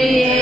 yeah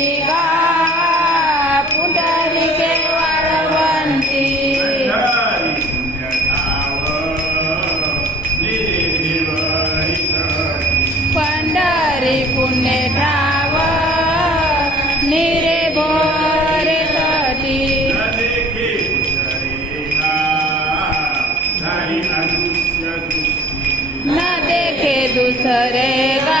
रे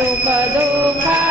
dukha dukha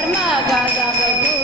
Karma, Gaga, Gaga.